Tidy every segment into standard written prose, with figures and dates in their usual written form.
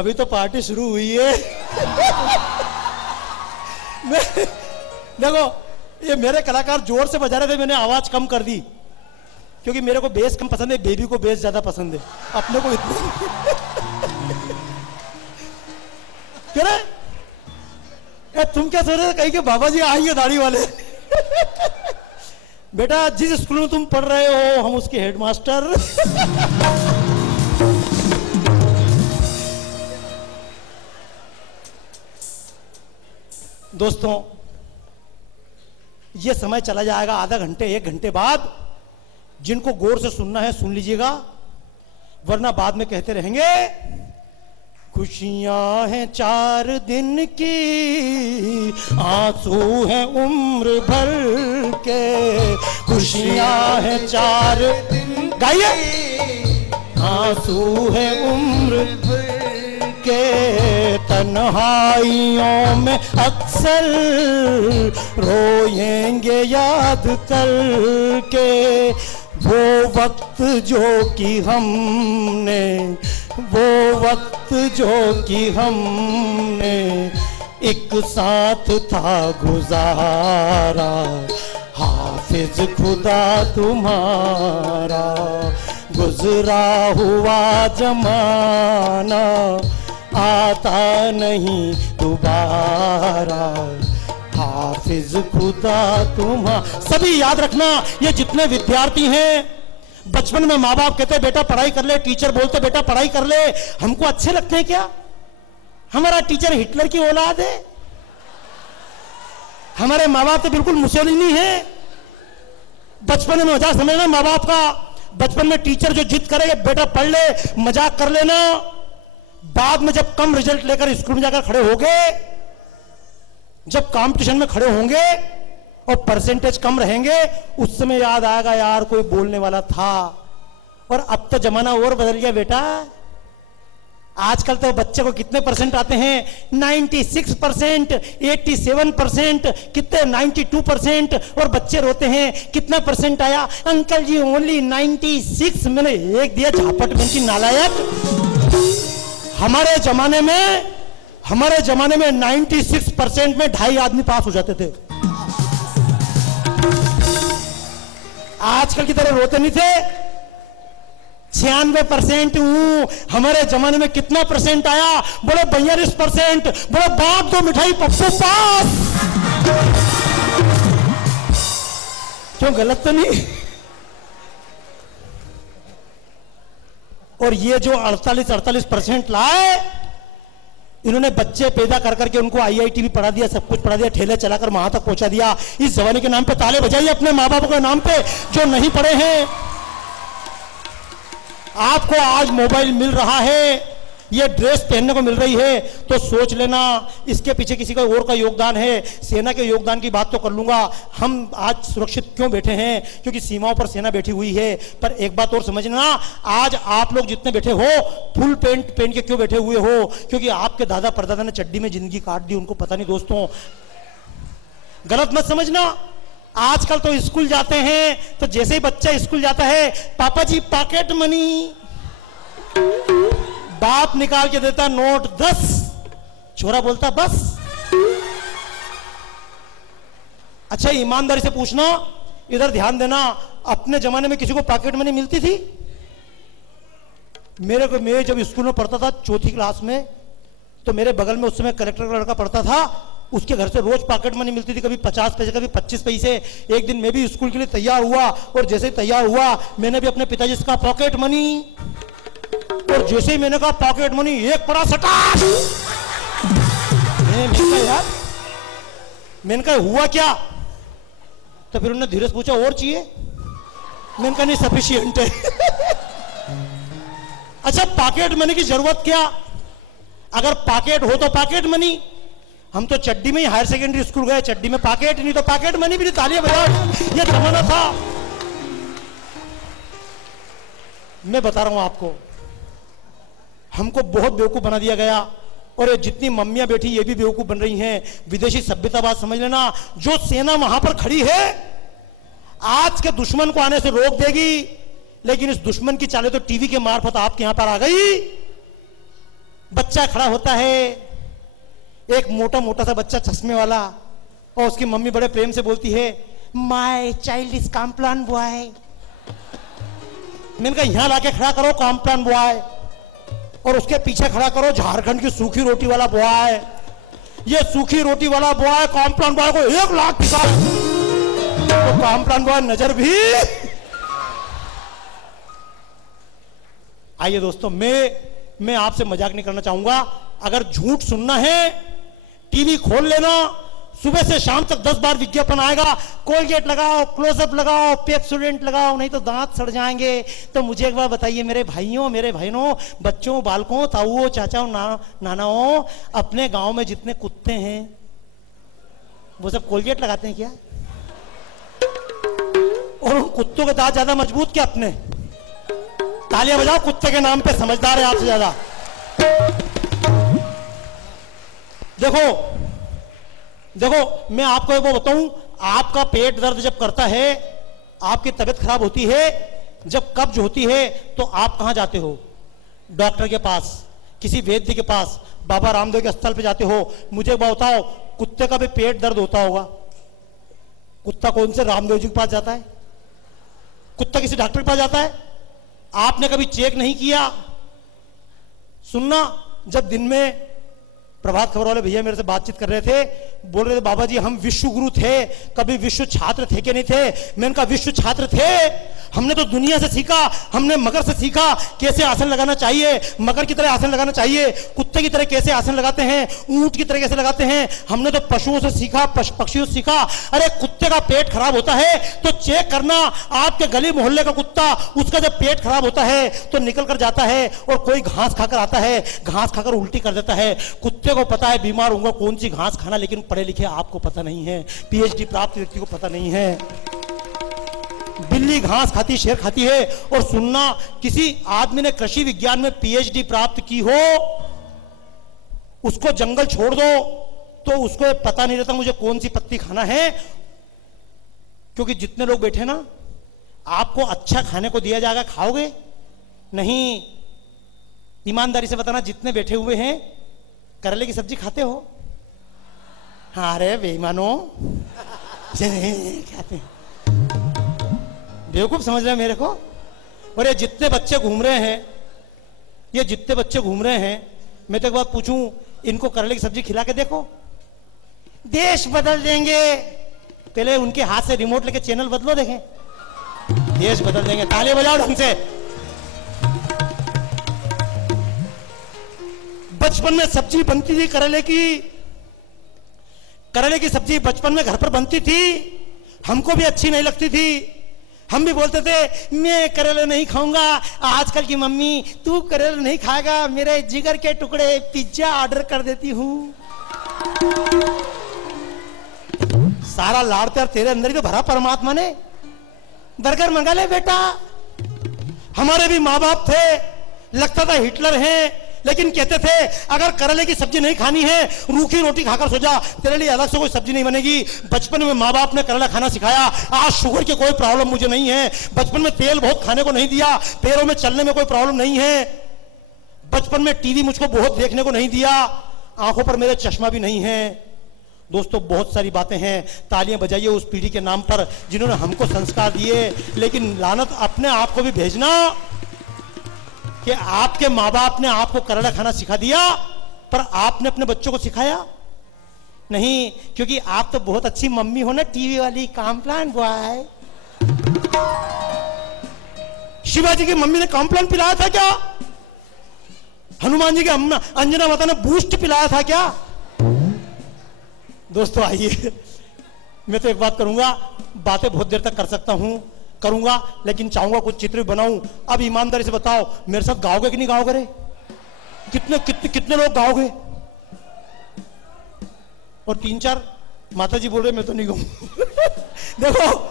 अभी तो पार्टी शुरू हुई है। देखो ये मेरे कलाकार जोर से बजा रहे थे, मैंने आवाज कम कर दी क्योंकि मेरे को बेस कम पसंद है, बेबी को बेस ज्यादा पसंद है, अपने को इतना कह रहे तुम क्या सोच रहे थे कहीं के बाबा जी आएंगे दाढ़ी वाले। बेटा जिस स्कूल में तुम पढ़ रहे हो हम उसके हेडमास्टर। दोस्तों ये समय चला जाएगा, आधा घंटे 1 घंटे बाद। जिनको गौर से सुनना है सुन लीजिएगा, वरना बाद में कहते रहेंगे खुशियां हैं 4 दिन की, आंसू हैं उम्र भर के। खुशियां हैं 4 दिन, गाइए। आंसू हैं उम्र भर के, तन्हाइयों में अक्सर रोएंगे याद करके। वो वक्त जो कि हमने, वो वक्त जो कि हमने एक साथ था गुजारा, हाफिज खुदा तुम्हारा। गुजरा हुआ जमाना आता नहीं दोबारा, हाफिज खुदा तुम्हारा। सभी याद रखना, ये जितने विद्यार्थी हैं, बचपन में माँ बाप कहते बेटा पढ़ाई कर ले, टीचर बोलते बेटा पढ़ाई कर ले। हमको अच्छे लगते हैं क्या? हमारा टीचर हिटलर की औलाद है, हमारे माँ बाप तो बिल्कुल मुसोलिनी है। बचपन में मजाक समझना माँ बाप का। बचपन में टीचर जो जिद करेगा बेटा पढ़ ले, मजाक कर लेना। बाद में जब कम रिजल्ट लेकर स्कूल में जाकर खड़े होंगे, जब कंपटीशन में खड़े होंगे और परसेंटेज कम रहेंगे, उस समय याद आएगा यार कोई बोलने वाला था। और अब तो जमाना और बदल गया बेटा। आजकल तो बच्चे को कितने परसेंट आते हैं? 96%, 87%, कितने 92%। और बच्चे रोते हैं कितना परसेंट आया? अंकल जी ओनली 96। मैंने एक दिया झापट में की नालायक। हमारे जमाने में 96% में 2.5 आदमी पास हो जाते थे। आजकल की तरह रोते नहीं थे। 96% हूं। हमारे जमाने में कितना परसेंट आया? बोलो 42%। बोलो बाप दो मिठाई पप्पू पास। क्यों, गलत तो नहीं? और ये जो 48% लाए, इन्होंने बच्चे पैदा कर करके उनको IIT भी पढ़ा दिया, सब कुछ पढ़ा दिया, ठेले चलाकर वहां तक पहुंचा दिया। इस जमाने के नाम पे ताले बजाइए अपने माँ बाप के नाम पे जो नहीं पढ़े हैं। आपको आज मोबाइल मिल रहा है, ये ड्रेस पहनने को मिल रही है, तो सोच लेना इसके पीछे किसी का और का योगदान है। सेना के योगदान की बात तो कर लूंगा। हम आज सुरक्षित क्यों बैठे हैं? क्योंकि सीमाओं पर सेना बैठी हुई है। पर एक बात और समझना, आज आप लोग जितने बैठे हो फुल पैंट पहन के क्यों बैठे हुए हो? क्योंकि आपके दादा परदादा ने चड्डी में जिंदगी काट दी, उनको पता नहीं। दोस्तों गलत मत समझना। आजकल तो स्कूल जाते हैं तो जैसे ही बच्चा स्कूल जाता है, पापा जी पॉकेट मनी, बाप निकाल के देता नोट 10, छोरा बोलता बस। अच्छा ईमानदारी से पूछना, इधर ध्यान देना, अपने जमाने में किसी को पॉकेट मनी मिलती थी? मैं जब स्कूल में पढ़ता था 4th क्लास में, तो मेरे बगल में उस समय कलेक्टर का लड़का पढ़ता था, उसके घर से रोज पॉकेट मनी मिलती थी, कभी 50 पैसे कभी 25 पैसे। एक दिन मैं भी स्कूल के लिए तैयार हुआ, और जैसे ही तैयार हुआ मैंने भी अपने पिताजी से कहा पॉकेट मनी, और जैसे ही मैंने कहा पॉकेट मनी, एक पड़ा सटाक। मैंने कहा हुआ क्या? तो फिर उन्होंने धीरे से पूछा और चाहिए? मैंने कहा नहीं सफिशिएंट है। अच्छा पॉकेट मनी की जरूरत क्या? अगर पॉकेट हो तो पॉकेट मनी। हम तो चड्डी में ही हायर सेकेंडरी स्कूल गए, चड्डी में पॉकेट नहीं तो पॉकेट मनी भी नहीं। तालियां बजाओ, ये जमाना था। मैं बता रहा हूं आपको, हमको बहुत बेवकूफ बना दिया गया, और ये जितनी मम्मियां बैठी ये भी बेवकूफ बन रही हैं। विदेशी सभ्यतावाद समझ लेना, जो सेना वहां पर खड़ी है आज के दुश्मन को आने से रोक देगी, लेकिन इस दुश्मन की चालें तो टीवी के मार्फत आपके यहां पर आ गई। बच्चा खड़ा होता है, एक मोटा मोटा सा बच्चा चश्मे वाला, और उसकी मम्मी बड़े प्रेम से बोलती है, my child is Complan boy. मैंने कहा यहां लाके खड़ा करो कॉम्प्लान बॉय, और उसके पीछे खड़ा करो झारखंड की सूखी रोटी वाला बॉय। ये सूखी रोटी वाला बॉय कॉम्प्लान बॉय को 1 लाख निकाल, तो कॉम्प्लान बॉय नजर भी। आइए दोस्तों, मैं आपसे मजाक नहीं करना चाहूंगा। अगर झूठ सुनना है, टीवी खोल लेना, सुबह से शाम तक 10 बार विज्ञापन आएगा, कोलगेट लगाओ, क्लोजअप लगाओ, पेप्सोडेंट लगाओ, नहीं तो दांत सड़ जाएंगे। तो मुझे एक बार बताइए मेरे भाइयों, मेरे बहनों, बच्चों, बालकों, ताऊओं, चाचाओं, नानाओं, अपने गांव में जितने कुत्ते हैं वो सब कोलगेट लगाते हैं क्या? और उन कुत्तों के दांत ज्यादा मजबूत क्या अपने? तालियां बजाओ कुत्ते के नाम पे, समझदार है आपसे ज्यादा। देखो मैं आपको एक वो बताऊं, आपका पेट दर्द जब करता है, आपकी तबीयत खराब होती है, जब कब्ज होती है, तो आप कहां जाते हो? डॉक्टर के पास, किसी वैद्य के पास, बाबा रामदेव के स्थल पे जाते हो। मुझे बताओ, कुत्ते का भी पेट दर्द होता होगा, कुत्ता कौन से रामदेव जी के पास जाता है? कुत्ता किसी डॉक्टर के पास जाता है? आपने कभी चेक नहीं किया? सुनना, जब दिन में प्रभात खबर वाले भैया मेरे से बातचीत कर रहे थे, बोल रहे थे बाबा जी हम विश्व गुरु थे, कभी विश्व छात्र थे कि नहीं थे? मैंने कहा विश्व छात्र थे, हमने तो दुनिया से सीखा, हमने मगर से सीखा कैसे आसन लगाना चाहिए, मगर की तरह आसन लगाना चाहिए, कुत्ते की तरह कैसे आसन लगाते हैं, ऊंट की तरह कैसे लगाते हैं, हमने तो पशुओं से सीखा, पक्षियों से सीखा। अरे कुत्ते का पेट खराब होता है तो चेक करना, आपके गली मोहल्ले का कुत्ता, उसका जब पेट खराब होता है तो निकल कर जाता है और कोई घास खाकर आता है, घास खाकर उल्टी कर देता है। कुत्ते को पता है बीमार होगा कौन सी घास खाना, लेकिन पढ़े लिखे आपको पता नहीं है, पीएचडी प्राप्त व्यक्ति को पता नहीं है। बिल्ली घास खाती, शेर खाती है। और सुनना, किसी आदमी ने कृषि विज्ञान में पीएचडी प्राप्त की हो, उसको जंगल छोड़ दो तो उसको पता नहीं रहता मुझे कौन सी पत्ती खाना है। क्योंकि जितने लोग बैठे ना, आपको अच्छा खाने को दिया जाएगा, खाओगे नहीं? ईमानदारी से बताना, जितने बैठे हुए हैं करेले की सब्जी खाते हो? हाँ, अरे बेईमानो खाते हैं, बेवकूफ समझ रहे हैं मेरे को। और ये जितने बच्चे घूम रहे हैं, ये जितने बच्चे घूम रहे हैं, मैं तो एक बात पूछूं, इनको करेले की सब्जी खिला के देखो, देश बदल देंगे। पहले उनके हाथ से रिमोट लेके चैनल बदलो, देखें, देश बदल देंगे। ताली बजाओ ढंग से। बचपन में सब्जी बनती थी करेले की सब्जी बचपन में घर पर बनती थी, हमको भी अच्छी नहीं लगती थी, हम भी बोलते थे मैं करेले नहीं खाऊंगा। आजकल की मम्मी, तू करेले नहीं खाएगा, मेरे जिगर के टुकड़े, पिज्जा ऑर्डर कर देती हूं। सारा लाड़ तेरे अंदर ही तो भरा परमात्मा ने। बर्गर मंगा ले बेटा। हमारे भी माँ बाप थे, लगता था हिटलर हैं, लेकिन कहते थे अगर करेले की सब्जी नहीं खानी है, रूखी रोटी खाकर सो जा, तेरे लिए अलग से कोई सब्जी नहीं बनेगी। बचपन में माँ बाप ने करेला खाना सिखाया। आज शुगर की कोई प्रॉब्लम मुझे नहीं है। बचपन में तेल बहुत खाने को नहीं दिया, पैरों में चलने में कोई प्रॉब्लम नहीं है। बचपन में टीवी मुझको बहुत देखने को नहीं दिया, आंखों पर मेरे चश्मा भी नहीं है। दोस्तों, बहुत सारी बातें हैं। तालियां बजाइए उस पीढ़ी के नाम पर जिन्होंने हमको संस्कार दिए। लेकिन लानत अपने आप को भी भेजना कि आपके माँ बाप ने आपको करेला खाना सिखा दिया, पर आपने अपने बच्चों को सिखाया नहीं। क्योंकि आप तो बहुत अच्छी मम्मी हो ना, टीवी वाली कॉम्प्लान बॉय। शिवाजी की मम्मी ने कॉम्प्लान पिलाया था क्या? हनुमान जी के अंजना माता ने बूस्ट पिलाया था क्या? दोस्तों आइए, मैं तो एक बात करूंगा, बातें बहुत देर तक कर सकता हूं, करूंगा, लेकिन चाहूंगा कुछ चित्र बनाऊं। अब ईमानदारी से बताओ, मेरे साथ गाओगे कि नहीं गाओगे? रे कितने लोग गाओगे? और 3-4 माताजी बोल रहे मैं तो नहीं गाऊं। देखो,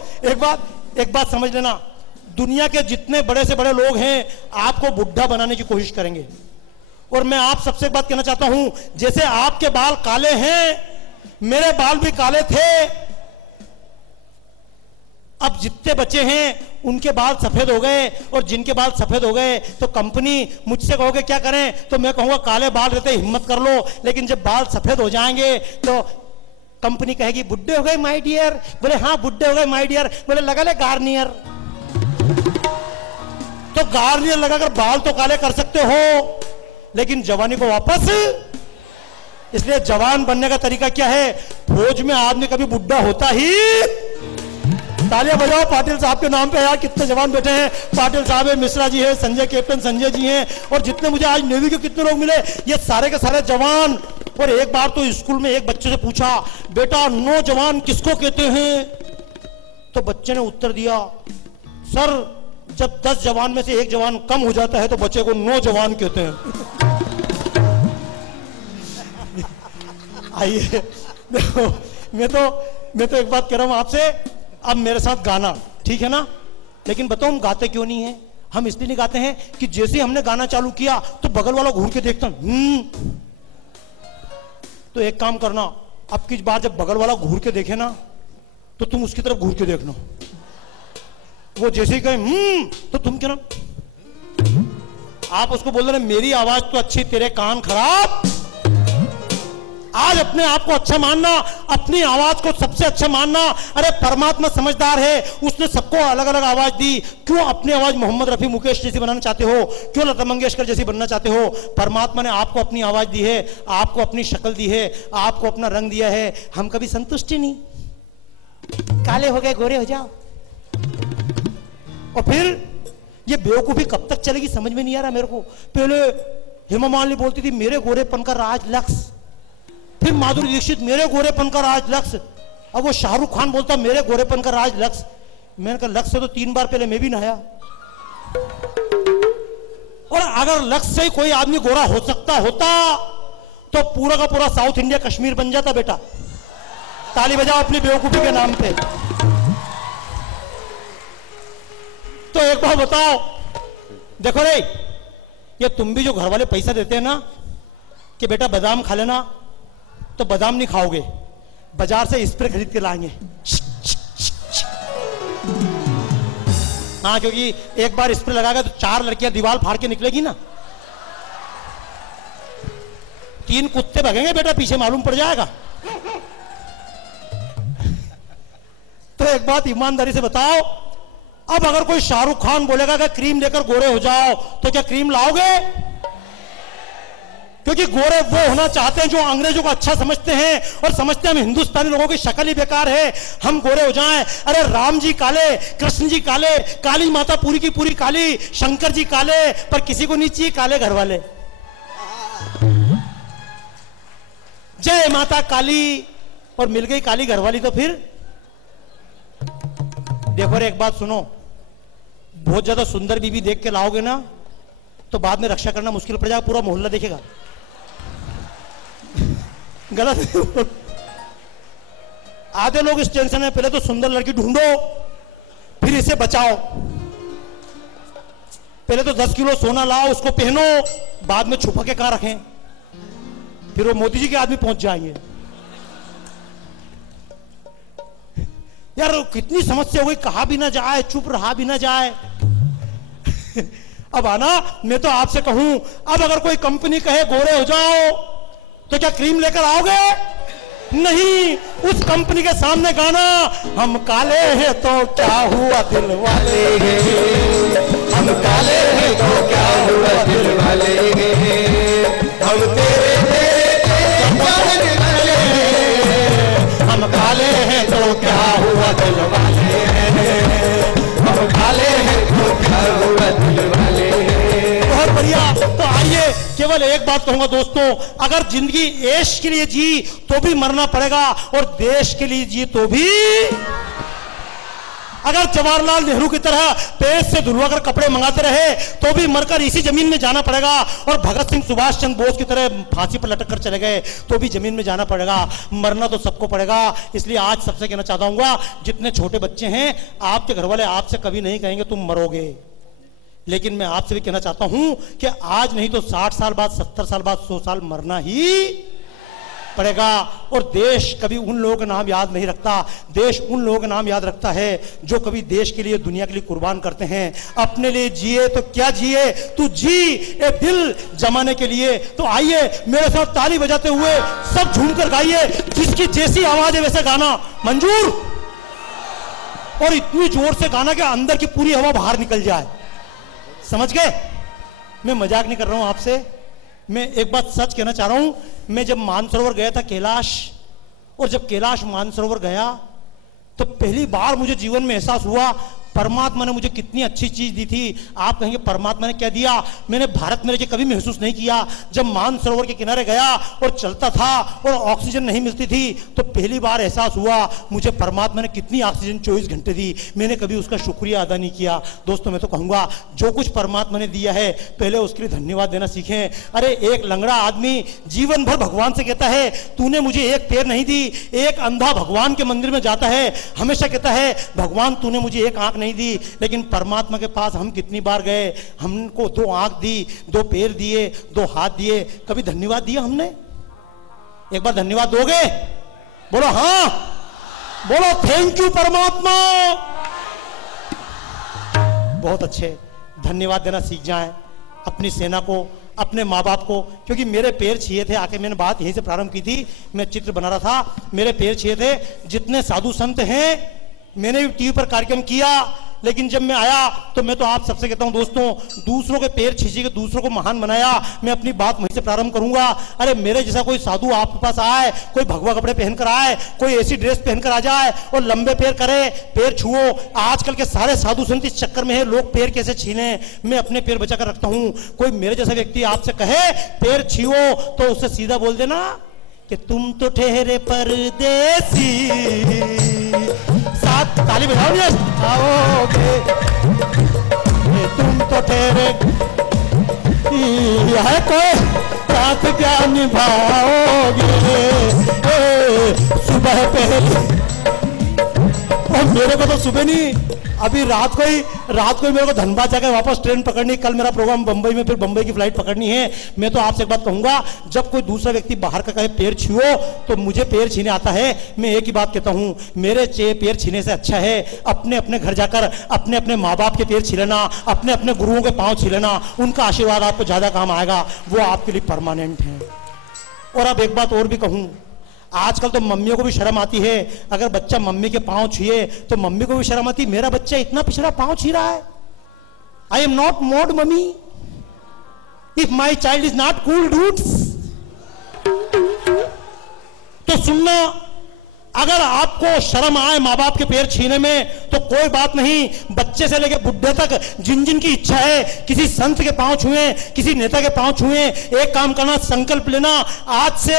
एक बात समझ लेना, दुनिया के जितने बड़े से बड़े लोग हैं आपको बुढ़ा बनाने की कोशिश करेंगे। और मैं आप सबसे एक बात कहना चाहता हूं, जैसे आपके बाल काले हैं, मेरे बाल भी काले थे, अब जितने बच्चे हैं उनके बाल सफेद हो गए, और जिनके बाल सफेद हो गए तो कंपनी मुझसे कहोगे क्या करें, तो मैं कहूंगा काले बाल रहते हिम्मत कर लो, लेकिन जब बाल सफेद हो जाएंगे तो कंपनी कहेगी बुड्ढे हो गए माय डियर। बोले हाँ बुड्ढे हो गए माय डियर। बोले लगा ले गार्नियर। तो गार्नियर लगाकर बाल तो काले कर सकते हो, लेकिन जवानी को वापस। इसलिए जवान बनने का तरीका क्या है, फौज में आदमी कभी बुड्ढा होता ही। तालियां बजाओ पाटिल साहब के नाम पे यार, कितने जवान बैठे हैं। पाटिल साहब है, मिश्रा जी है, संजय कैप्टन संजय जी हैं, और जितने मुझे आज नेवी के कितने लोग मिले, ये सारे के सारे जवान। और एक बार तो स्कूल में एक बच्चे से पूछा, बेटा नौजवान किसको कहते हैं? तो बच्चे ने उत्तर दिया, सर जब 10 जवान में से एक जवान कम हो जाता है तो बच्चे को नौजवान कहते हैं। आइए मैं तो एक बात कह रहा हूं आपसे, अब मेरे साथ गाना ठीक है ना, लेकिन बताओ हम गाते क्यों नहीं है? हम इसलिए नहीं गाते हैं कि जैसे हमने गाना चालू किया तो बगल वाला घूर के देखता तो एक काम करना, अब की बार जब बगल वाला घूर के देखे ना तो तुम उसकी तरफ घूर के देखना। वो जैसे ही कहे तो तुम क्या ना, आप उसको बोल देना मेरी आवाज तो अच्छी, तेरे कान खराब। आज अपने आप को अच्छा मानना, अपनी आवाज को सबसे अच्छा मानना। अरे परमात्मा समझदार है, उसने सबको अलग अलग आवाज दी। क्यों अपनी आवाज मोहम्मद रफी मुकेश जैसी बनाना चाहते हो? क्यों लता मंगेशकर जैसी बनना चाहते हो? परमात्मा ने आपको अपनी आवाज दी है, आपको अपनी शक्ल दी है, आपको अपना रंग दिया है। हम कभी संतुष्टि नहीं, काले हो गए गोरे हो जाओ। और फिर ये बेवकूफी कब तक चलेगी समझ में नहीं आ रहा मेरे को। पहले हेमा मालिनी बोलती थी मेरे गोरेपन का राज लक्ष्य, फिर माधुरी दीक्षित मेरे गोरेपन का राज लक्ष्य, अब वो शाहरुख खान बोलता मेरे गोरेपन का राज लक्ष्य। मैंने कहा लक्ष्य तो 3 बार पहले मैं भी नहाया। और अगर लक्ष्य से ही कोई आदमी गोरा हो सकता होता तो पूरा का पूरा साउथ इंडिया कश्मीर बन जाता। बेटा ताली बजाओ अपनी बेवकूफी के नाम पे। तो एक बार बताओ, देखो रे, ये तुम भी जो घर वाले पैसा देते हैं ना कि बेटा बादाम खा लेना, तो बादाम नहीं खाओगे, बाजार से स्प्रे खरीद के लाएंगे। हाँ, क्योंकि एक बार स्प्रे लगाएगा तो 4 लड़कियां दीवार फाड़ के निकलेगी ना, 3 कुत्ते भगेंगे बेटा पीछे, मालूम पड़ जाएगा। तो एक बात ईमानदारी से बताओ, अब अगर कोई शाहरुख खान बोलेगा कि क्रीम लेकर गोरे हो जाओ, तो क्या क्रीम लाओगे? क्योंकि गोरे वो होना चाहते हैं जो अंग्रेजों को अच्छा समझते हैं और समझते हैं हम हिंदुस्तानी लोगों की शक्ल ही बेकार है, हम गोरे हो जाएं। अरे राम जी काले, कृष्ण जी काले, काली माता पूरी की पूरी काली, शंकर जी काले, पर किसी को नहीं चाहिए काले घर वाले। जय माता काली, और मिल गई काली घरवाली तो फिर देखो रे, एक बात सुनो, बहुत ज्यादा सुंदर बीबी देख के लाओगे ना तो बाद में रक्षा करना मुश्किल पड़ जाएगा, पूरा मोहल्ला देखेगा। गलत। आधे लोग इस टेंशन में, पहले तो सुंदर लड़की ढूंढो फिर इसे बचाओ। पहले तो 10 किलो सोना लाओ, उसको पहनो, बाद में छुपा के कहां रखें, फिर वो मोदी जी के आदमी पहुंच जाएंगे। यार कितनी समस्या हो गई, कहा भी ना जाए, चुप रहा भी ना जाए। अब आना, मैं तो आपसे कहूं, अब अगर कोई कंपनी कहे गोरे हो जाओ तो क्या क्रीम लेकर आओगे? नहीं। उस कंपनी के सामने गाना, हम काले हैं तो क्या हुआ दिल वाले, हम काले हैं तो क्या हुआ दिल वाले, हम तेरे हम काले हैं तो क्या हुआ दिल वाले, हम काले हैं तो क्या हुआ दिल वाले। बहुत बढ़िया। तो आइए, केवल एक बात कहूंगा दोस्तों, अगर जिंदगी ऐश के लिए जी तो भी मरना पड़ेगा, और देश के लिए जी तो भी। अगर जवाहरलाल नेहरू की तरह पेट से धुलवाकर कपड़े मंगाते रहे तो भी मरकर इसी जमीन में जाना पड़ेगा, और भगत सिंह सुभाष चंद्र बोस की तरह फांसी पर लटक कर चले गए तो भी जमीन में जाना पड़ेगा। मरना तो सबको पड़ेगा। इसलिए आज सबसे कहना चाहता हूँ, जितने छोटे बच्चे हैं, आपके घर वाले आपसे कभी नहीं कहेंगे तुम मरोगे, लेकिन मैं आपसे भी कहना चाहता हूं कि आज नहीं तो 60 साल बाद, 70 साल बाद, 100 साल मरना ही। पड़ेगा। और देश कभी उन लोगों का नाम याद नहीं रखता, देश उन लोगों का नाम याद रखता है जो कभी देश के लिए, दुनिया के लिए कुर्बान करते हैं। अपने लिए जिए तो क्या जिए, तू जी ए दिल जमाने के लिए। तो आइए मेरे साथ ताली बजाते हुए सब झूमकर गाइए, जिसकी जैसी आवाज है वैसे गाना। मंजूर? और इतनी जोर से गाना कि अंदर की पूरी हवा बाहर निकल जाए। समझ गए? मैं मजाक नहीं कर रहा हूं आपसे, मैं एक बात सच कहना चाह रहा हूं। मैं जब मानसरोवर गया था कैलाश, और जब कैलाश मानसरोवर गया तो पहली बार मुझे जीवन में एहसास हुआ परमात्मा ने मुझे कितनी अच्छी चीज दी थी। आप कहेंगे परमात्मा ने क्या दिया? मैंने भारत में रह के कभी महसूस नहीं किया। जब मानसरोवर के किनारे गया और चलता था और ऑक्सीजन नहीं मिलती थी तो पहली बार एहसास हुआ मुझे परमात्मा ने कितनी ऑक्सीजन 24 घंटे दी। मैंने कभी उसका शुक्रिया अदा नहीं किया। दोस्तों मैं तो कहूंगा जो कुछ परमात्मा ने दिया है पहले उसके लिए धन्यवाद देना सीखें। अरे एक लंगड़ा आदमी जीवन भर भगवान से कहता है तूने मुझे एक पैर नहीं दी। एक अंधा भगवान के मंदिर में जाता है, हमेशा कहता है भगवान तूने मुझे एक आंख नहीं दी। लेकिन परमात्मा के पास हम कितनी बार गए, हमको 2 आंख दी, 2 पैर दिए, 2 हाथ दिए, कभी धन्यवाद दिया हमने? एक बार धन्यवाद दोगे? बोलो हाँ, बोलो थैंक यू परमात्मा। बहुत अच्छे, धन्यवाद देना सीख जाएं अपनी सेना को, अपने माँ बाप को। क्योंकि मेरे पैर छिए थे, आके मैंने बात यहीं से प्रारंभ की थी, मैं चित्र बना रहा था, मेरे पैर छिए थे। जितने साधु संत हैं, मैंने भी टीवी पर कार्यक्रम किया, लेकिन जब मैं आया तो मैं तो आप सबसे कहता हूं दोस्तों, दूसरों के पैर खींचे के दूसरों को महान बनाया। मैं अपनी बात वहीं से प्रारंभ करूंगा। अरे मेरे जैसा कोई साधु आपके पास आए, कोई भगवा कपड़े पहनकर आए, कोई ऐसी ड्रेस पहनकर आ जाए और लंबे पैर करे, पैर छुओ। आजकल के सारे साधु संत इस चक्कर में है लोग पैर कैसे छीने। मैं अपने पैर बचा कर रखता हूं। कोई मेरे जैसा व्यक्ति आपसे कहे पैर छीओ तो उससे सीधा बोल देना कि तुम तो ठहरे परदेसी। साथ ताली बजाओ, आओगे तुम तो ठहरे है कोई साथ क्या निभाओगे। सुबह पहले और मेरे को तो सुबह नहीं, अभी रात को ही मेरे को धनबाद जाकर वापस ट्रेन पकड़नी। कल मेरा प्रोग्राम बंबई में, फिर बंबई की फ्लाइट पकड़नी है। मैं तो आपसे एक बात कहूंगा, जब कोई दूसरा व्यक्ति बाहर का कहे पैर छुओ तो मुझे पैर छीने आता है। मैं एक ही बात कहता हूं, मेरे पैर छीने से अच्छा है अपने अपने घर जाकर अपने अपने माँ बाप के पैर छी लेना, अपने अपने गुरुओं के पांव छी लेना। उनका आशीर्वाद आपको ज्यादा काम आएगा, वो आपके लिए परमानेंट है। और अब एक बात और भी कहूं, आजकल तो मम्मियों को भी शर्म आती है, अगर बच्चा मम्मी के पांव छुए तो मम्मी को भी शर्म आती, मेरा बच्चा इतना पिछड़ा पांव छी रहा है। I am not mode mummy if my child is not cool dudes. तो सुनना, अगर आपको शर्म आए माँ बाप के पैर छीने में तो कोई बात नहीं, बच्चे से लेकर बुढ़े तक जिन जिन की इच्छा है किसी संत के पांव छुए, किसी नेता के पांव छुए। एक काम करना, संकल्प लेना, आज से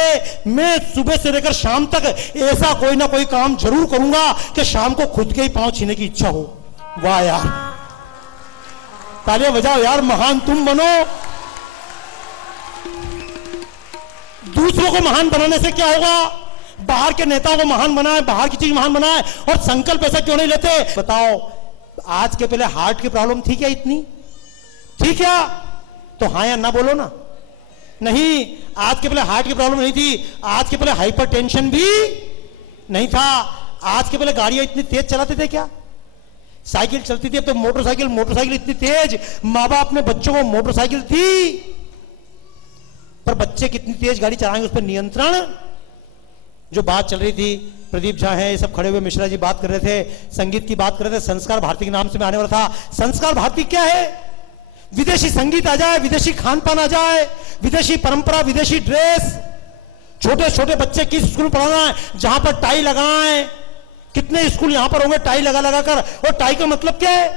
मैं सुबह से लेकर शाम तक ऐसा कोई ना कोई काम जरूर करूंगा कि शाम को खुद के ही पांव छीने की इच्छा हो। वाह यार, तालियां बजाओ यार, महान तुम बनो। दूसरों को महान बनाने से क्या होगा? बाहर के नेताओं को महान बनाए, बाहर की चीज महान बनाए, और संकल्प ऐसा क्यों नहीं लेते? बताओ, आज के पहले हार्ट की प्रॉब्लम थी क्या? इतनी थी क्या? तो हाँ या ना बोलो ना। नहीं, आज के पहले हार्ट की प्रॉब्लम नहीं थी, आज के पहले हाइपरटेंशन भी नहीं था। आज के पहले गाड़ियां इतनी तेज चलाते थे क्या? साइकिल चलती थी, अब तो मोटरसाइकिल इतनी तेज। माँ बाप ने बच्चों को मोटरसाइकिल थी, पर बच्चे कितनी तेज गाड़ी चलाएंगे उस पर नियंत्रण। जो बात चल रही थी, प्रदीप झा हैं, ये सब खड़े हुए, मिश्रा जी बात कर रहे थे, संगीत की बात कर रहे थे, संस्कार भारती के नाम से मैं आने वाला था। संस्कार भारती क्या है? विदेशी संगीत आ जाए, विदेशी खान पान आ जाए, विदेशी परंपरा, विदेशी ड्रेस। छोटे छोटे बच्चे किस स्कूल में पढ़ाना है जहां पर टाई लगाएं? कितने स्कूल यहां पर होंगे टाई लगा लगा कर। और टाई का मतलब क्या है?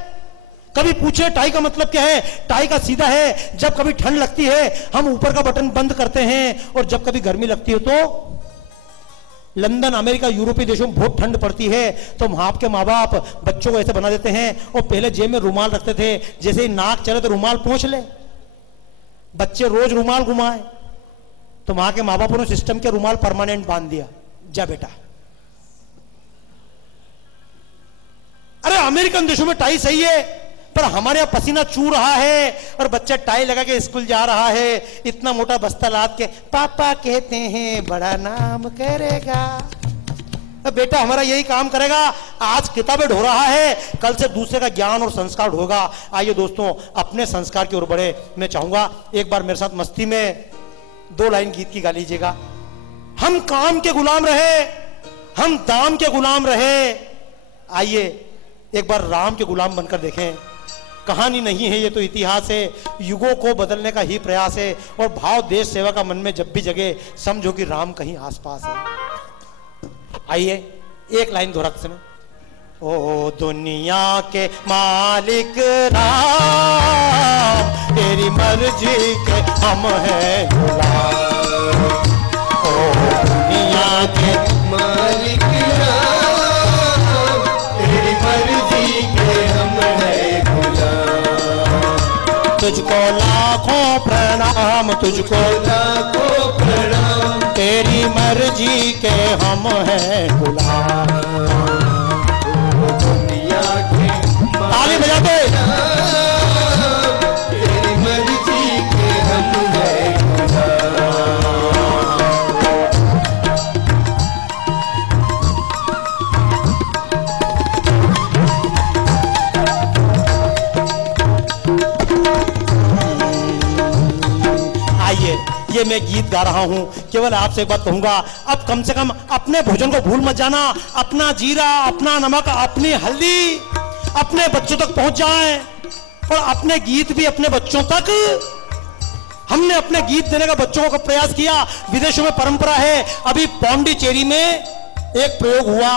कभी पूछे टाई का मतलब क्या है? टाई का सीधा है, जब कभी ठंड लगती है हम ऊपर का बटन बंद करते हैं, और जब कभी गर्मी लगती है तो लंदन, अमेरिका, यूरोपीय देशों में बहुत ठंड पड़ती है तो वहां के माँ बाप बच्चों को ऐसे बना देते हैं। और पहले जेब में रुमाल रखते थे, जैसे ही नाक चले तो रुमाल पोंछ ले, बच्चे रोज रुमाल घुमाए। तो वहां के माँ बापों ने सिस्टम के रुमाल परमानेंट बांध दिया, जा बेटा। अरे अमेरिकन देशों में टाई सही है, पर हमारे यहाँ पसीना चू रहा है और बच्चा टाई लगा के स्कूल जा रहा है, इतना मोटा बस्ता लाद के, पापा कहते हैं बड़ा नाम करेगा। बेटा हमारा यही काम करेगा, आज किताबें ढो रहा है, कल से दूसरे का ज्ञान और संस्कार ढोगा। आइए दोस्तों अपने संस्कार की ओर बढ़े। मैं चाहूंगा एक बार मेरे साथ मस्ती में 2 लाइन गीत की गा लीजिएगा। हम काम के गुलाम रहे, हम दाम के गुलाम रहे, आइए एक बार राम के गुलाम बनकर देखें। कहानी नहीं है ये तो इतिहास है, युगों को बदलने का ही प्रयास है, और भाव देश सेवा का मन में जब भी जगे समझो कि राम कहीं आसपास है। आइए एक लाइन दोहराते समय, ओ दुनिया के मालिक राम, तेरी मर्जी के हम हैं गुलाम। ओ दुनिया के मालिक राम, तेरी मर्जी के हम हैं गुलाम। तुझको लाखों प्रणाम, तुझको लाखों प्रणाम, तेरी मर्जी के हम हैं गुलाम। दुनिया के ताली बजाते, तेरी मर्जी के हम हैं गुलाम। आइए ये मैं गीत गा रहा हूं, केवल आपसे एक बात कहूंगा, अब कम से कम अपने भोजन को भूल मत जाना। अपना जीरा, अपना नमक, अपनी हल्दी अपने बच्चों तक पहुंच जाए, और अपने गीत भी अपने बच्चों तक। हमने अपने गीत देने का बच्चों को प्रयास किया, विदेशों में परंपरा है। अभी पौंडीचेरी में एक प्रयोग हुआ,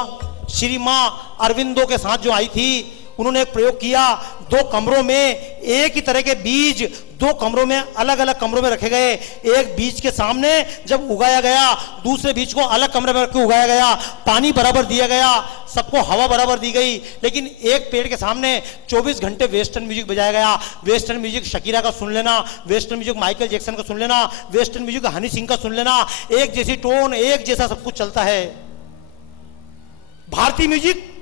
श्री मां अरविंदो के साथ जो आई थी, उन्होंने एक प्रयोग किया। 2 कमरों में एक ही तरह के बीज 2 कमरों में अलग अलग कमरों में रखे गए। एक बीज के सामने जब उगाया गया, दूसरे बीज को अलग कमरे में रख के उगाया गया, पानी बराबर दिया गया, सबको हवा बराबर दी गई। लेकिन एक पेड़ के सामने 24 घंटे वेस्टर्न म्यूजिक बजाया गया। वेस्टर्न म्यूजिक शकीरा का सुन लेना, वेस्टर्न म्यूजिक माइकल जैक्सन का सुन लेना, वेस्टर्न म्यूजिक हनी सिंह का सुन लेना, एक जैसी टोन, एक जैसा सब कुछ चलता है। भारतीय म्यूजिक,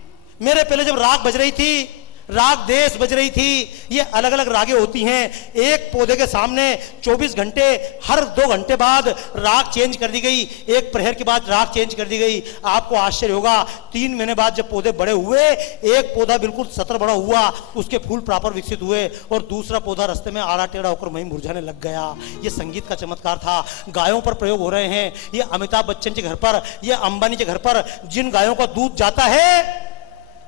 मेरे पहले जब राग बज रही थी, राग देश बज रही थी, ये अलग अलग रागें होती हैं। एक पौधे के सामने 24 घंटे, हर 2 घंटे बाद राग चेंज कर दी गई, एक प्रहर के बाद राग चेंज कर दी गई। आपको आश्चर्य होगा, 3 महीने बाद जब पौधे बड़े हुए, एक पौधा बिल्कुल सतर बड़ा हुआ, उसके फूल प्रॉपर विकसित हुए, और दूसरा पौधा रास्ते में आड़ा टेढ़ा होकर वहीं मुरझाने लग गया। ये संगीत का चमत्कार था। गायों पर प्रयोग हो रहे हैं, ये अमिताभ बच्चन के घर पर, ये अंबानी के घर पर जिन गायों का दूध जाता है,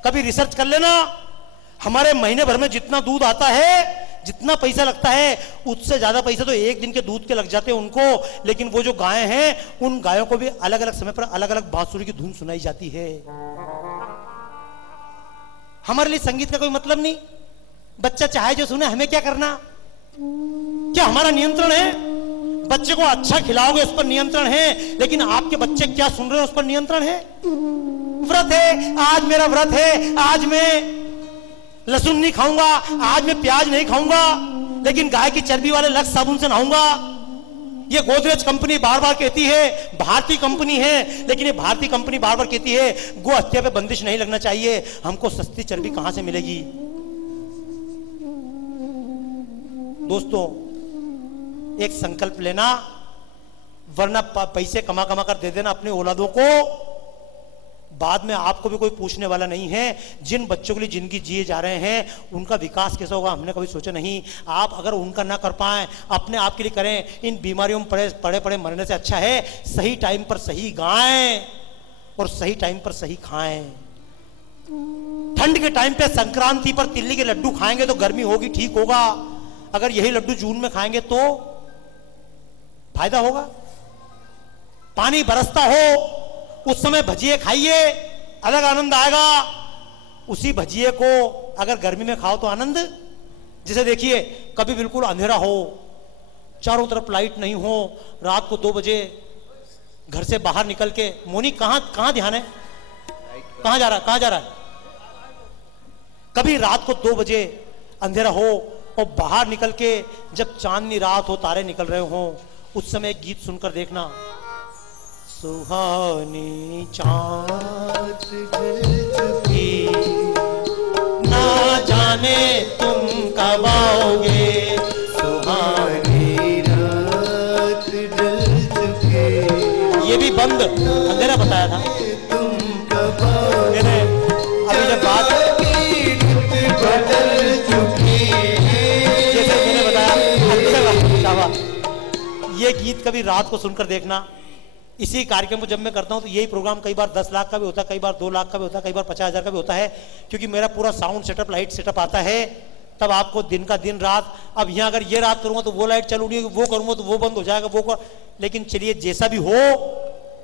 कभी रिसर्च कर लेना, हमारे महीने भर में जितना दूध आता है, जितना पैसा लगता है, उससे ज्यादा पैसा तो एक दिन के दूध के लग जाते हैं उनको। लेकिन वो जो गायें हैं, उन गायों को भी अलग अलग समय पर अलग अलग बांसुरी की धुन सुनाई जाती है। हमारे लिए संगीत का कोई मतलब नहीं, बच्चा चाहे जो सुने, हमें क्या करना? क्या हमारा नियंत्रण है? बच्चे को अच्छा खिलाओगे उस पर नियंत्रण है, लेकिन आपके बच्चे क्या सुन रहे हैं उस पर नियंत्रण है? व्रत है, आज मेरा व्रत है, आज मैं लहसुन नहीं खाऊंगा, आज मैं प्याज नहीं खाऊंगा, लेकिन गाय की चर्बी वाले लक्स साबुन से नहाऊंगा। ये गोदरेज कंपनी बार बार कहती है, भारतीय कंपनी है, लेकिन ये भारतीय कंपनी बार बार कहती है गो हत्या पे बंदिश नहीं लगना चाहिए। हमको सस्ती चर्बी कहां से मिलेगी? दोस्तों एक संकल्प लेना, वरना पैसे कमा कमा कर दे देना अपने औलादों को, बाद में आपको भी कोई पूछने वाला नहीं है। जिन बच्चों के लिए जिंदगी जिए जा रहे हैं, उनका विकास कैसा होगा हमने कभी सोचा नहीं। आप अगर उनका ना कर पाए, अपने आप के लिए करें। इन बीमारियों में पड़े पड़े मरने से अच्छा है सही टाइम पर सही गाएं और सही टाइम पर सही खाएं। ठंड के टाइम पे संक्रांति पर तिल्ली के लड्डू खाएंगे तो गर्मी होगी, ठीक होगा। अगर यही लड्डू जून में खाएंगे तो फायदा होगा। पानी बरसता हो उस समय भजिए खाइए, अलग आनंद आएगा। उसी भजिए को अगर गर्मी में खाओ तो आनंद, जैसे देखिए कभी बिल्कुल अंधेरा हो, चारों तरफ लाइट नहीं हो, रात को 2 बजे घर से बाहर निकल के, मोनी कहां ध्यान है, कहां जा रहा है? कभी रात को 2 बजे अंधेरा हो और बाहर निकल के जब चांदनी रात हो, तारे निकल रहे हो, उस समय एक गीत सुनकर देखना, सुहानी चाँद की ना जान जाने तुम कब आओगे, सुहानी रात ढल चुके, ये भी बंद अंधेरा बताया था। तुम कब आओगे, अभी जब बात बदल चुकी है, जैसे मैंने बताया, ये गीत कभी रात को सुनकर देखना। इसी कार्यक्रम को जब मैं करता हूं तो यही प्रोग्राम कई बार 10 लाख का भी होता है, कई बार 2 लाख का भी होता है, कई बार 50,000 का भी होता है, क्योंकि मेरा पूरा साउंड सेटअप, लाइट सेटअप आता है। तब आपको दिन का दिन रात, अब यहाँ अगर ये रात करूंगा तो वो लाइट चालू नहीं होगी, वो करूंगा तो वो बंद हो जाएगा, वो कर, लेकिन चलिए जैसा भी हो,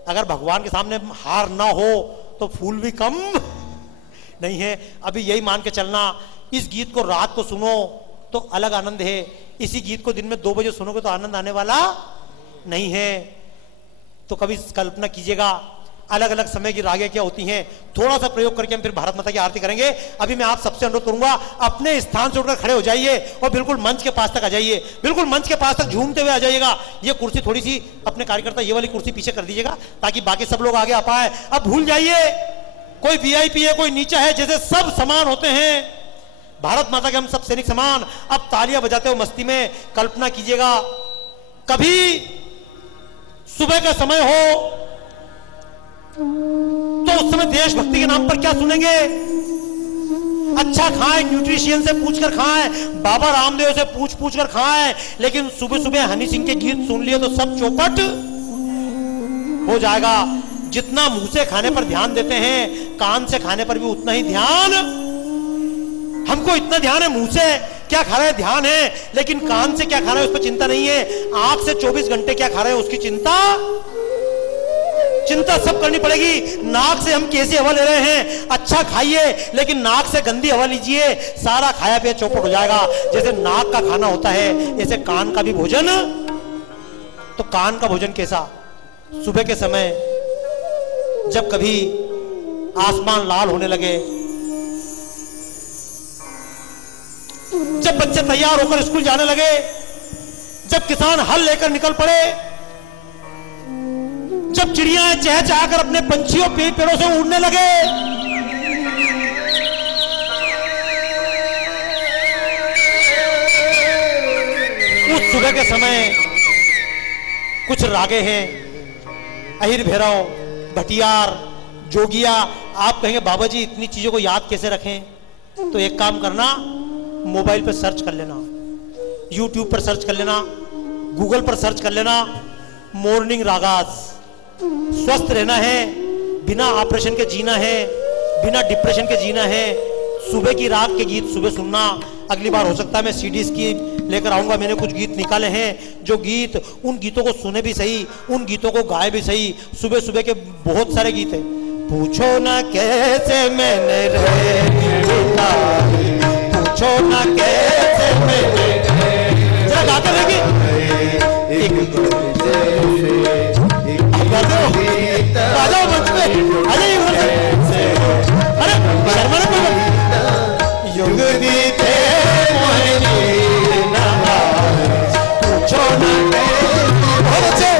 अगर भगवान के सामने हार ना हो तो फूल भी कम नहीं है। अभी यही मान के चलना, इस गीत को रात को सुनो तो अलग आनंद है, इसी गीत को दिन में 2 बजे सुनोगे तो आनंद आने वाला नहीं है। तो कभी कल्पना कीजिएगा अलग अलग समय की रागें क्या होती हैं, थोड़ा सा प्रयोग करके हम फिर भारत माता की आरती करेंगे। अभी मैं आप सबसे अनुरोध करूंगा, अपने स्थान से उठकर खड़े हो जाइए और बिल्कुल मंच के पास तक आ जाइए, बिल्कुल मंच के पास तक झूमते हुए आ जाइएगा। ये कुर्सी थोड़ी सी अपने कार्यकर्ता, ये वाली कुर्सी पीछे कर दीजिएगा ताकि बाकी सब लोग आगे आ पाए। अब भूल जाइए कोई वीआईपी है, कोई नीचा है, जैसे सब समान होते हैं, भारत माता के हम सब सैनिक समान। अब तालियां बजाते हुए मस्ती में कल्पना कीजिएगा, कभी सुबह का समय हो तो उस समय देशभक्ति के नाम पर क्या सुनेंगे? अच्छा खाएं, न्यूट्रिशियन से पूछकर खाएं, बाबा रामदेव से पूछ कर खाएं, लेकिन सुबह सुबह हनी सिंह के गीत सुन लिए तो सब चौपट हो जाएगा। जितना मुंह से खाने पर ध्यान देते हैं, कान से खाने पर भी उतना ही ध्यान। हमको इतना ध्यान है मुंह से क्या खा रहे हैं ध्यान है, लेकिन कान से क्या खा रहे हैं उस पर चिंता नहीं है। आंख से 24 घंटे क्या खा रहे हैं उसकी चिंता सब करनी पड़ेगी। नाक से हम कैसी हवा ले रहे हैं, अच्छा खाइए लेकिन नाक से गंदी हवा लीजिए, सारा खाया पिया चौपट हो जाएगा। जैसे नाक का खाना होता है, ऐसे कान का भी भोजन। तो कान का भोजन कैसा? सुबह के समय जब कभी आसमान लाल होने लगे, जब बच्चे तैयार होकर स्कूल जाने लगे, जब किसान हल लेकर निकल पड़े, जब चिड़ियां चहचहाकर अपने पंछियों पेड़ों से उड़ने लगे, उस सुबह के समय कुछ रागे हैं, अहिर भैरव, भटियार, जोगिया। आप कहेंगे बाबा जी इतनी चीजों को याद कैसे रखें? तो एक काम करना, मोबाइल पर सर्च कर लेना, यूट्यूब पर सर्च कर लेना, गूगल पर सर्च कर लेना, मॉर्निंग रागास। स्वस्थ रहना है, बिना ऑपरेशन के जीना है, बिना डिप्रेशन के जीना है। सुबह की राग के गीत सुबह सुनना। अगली बार हो सकता है मैं सीडीज की लेकर आऊंगा, मैंने कुछ गीत निकाले हैं, जो गीत उन गीतों को सुने भी सही, उन गीतों को गाए भी सही। सुबह सुबह के बहुत सारे गीत हैं। पूछो ना कैसे मैंने रहता, पूछो ना कैसे मैंने, जरा गाकर रहेगी राजाओ मंच पे आ जाइए। अरे शर्मा ने कोई युग बीते पूछो ना, बहुत अच्छे,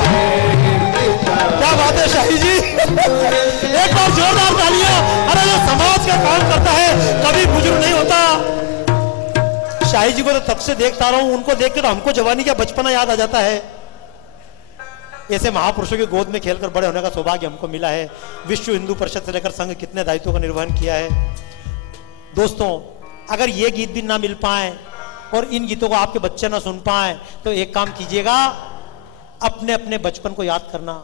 क्या बात है शाही जी। एक बार जोरदार तालियां। अरे जो समाज का काम करता है कभी बुजुर्ग नहीं होता। शाही जी को तो तब से देखता रहा हूं, उनको देख के तो हमको जवानी का बचपना याद आ जाता है। ऐसे महापुरुषों की गोद में खेलकर बड़े होने का सौभाग्य हमको मिला है। विश्व हिंदू परिषद से लेकर संघ कितने दायित्वों का निर्वहन किया है। दोस्तों, अगर ये गीत भी ना मिल पाए और इन गीतों को आपके बच्चे ना सुन पाए तो एक काम कीजिएगा, अपने अपने बचपन को याद करना,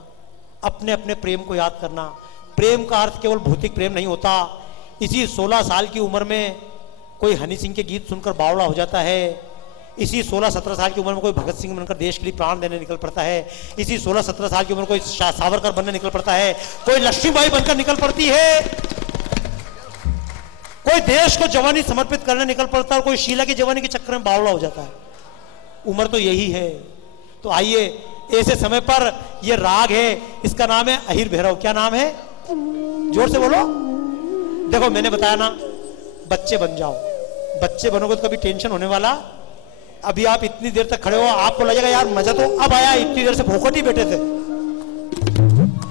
अपने अपने प्रेम को याद करना। प्रेम का अर्थ केवल भौतिक प्रेम नहीं होता। इसी 16 साल की उम्र में कोई हनी सिंह के गीत सुनकर बावड़ा हो जाता है। इसी 16-17 साल की उम्र में कोई भगत सिंह बनकर देश के लिए प्राण देने निकल पड़ता है। इसी 16-17 साल की उम्र में कोई सावरकर बनने निकल पड़ता है, कोई लक्ष्मीबाई बनकर निकल पड़ती है, कोई देश को जवानी समर्पित करने निकल पड़ता है, कोई शीला की जवानी के चक्कर में बावड़ा हो जाता है। उम्र तो यही है। तो आइए, ऐसे समय पर यह राग है, इसका नाम है अहिर भैरव। क्या नाम है? जोर से बोलो। देखो मैंने बताया ना, बच्चे बन जाओ। बच्चे बनोगे तो कभी टेंशन होने वाला। अभी आप इतनी देर तक खड़े हो, आपको लगेगा यार मजा तो अब आया, इतनी देर से भूखट ही बैठे थे।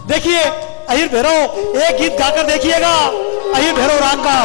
देखिए अहिर भैरव, एक गीत गाकर देखिएगा अहिर भैरव राग का।